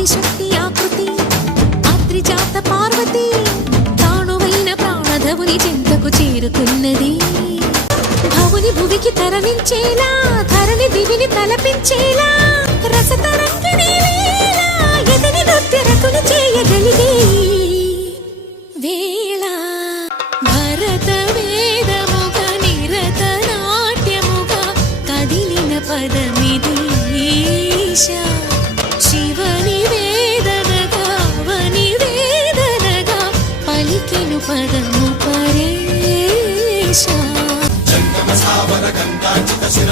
ఆదిశక్తి ఆకృతి ఆత్రిజాత పార్వతి తానువైన ప్రాణధవుని చింతకు చేరుకున్నది. భవుని భువికి తరలించేలా ధరణి దివిని తలపించేలా రసతరంగిణి లీలా ఎదని నృత్యరతులు చేయగలిగే వేళ భరత వేదముగా నిరత నాట్యముగా కదిలిన పదమిది ఈశా. శివని వేదనగా వని వేదనగా పలికిను పదము పరేశా. జంగమ సావర గంగాచిత శిర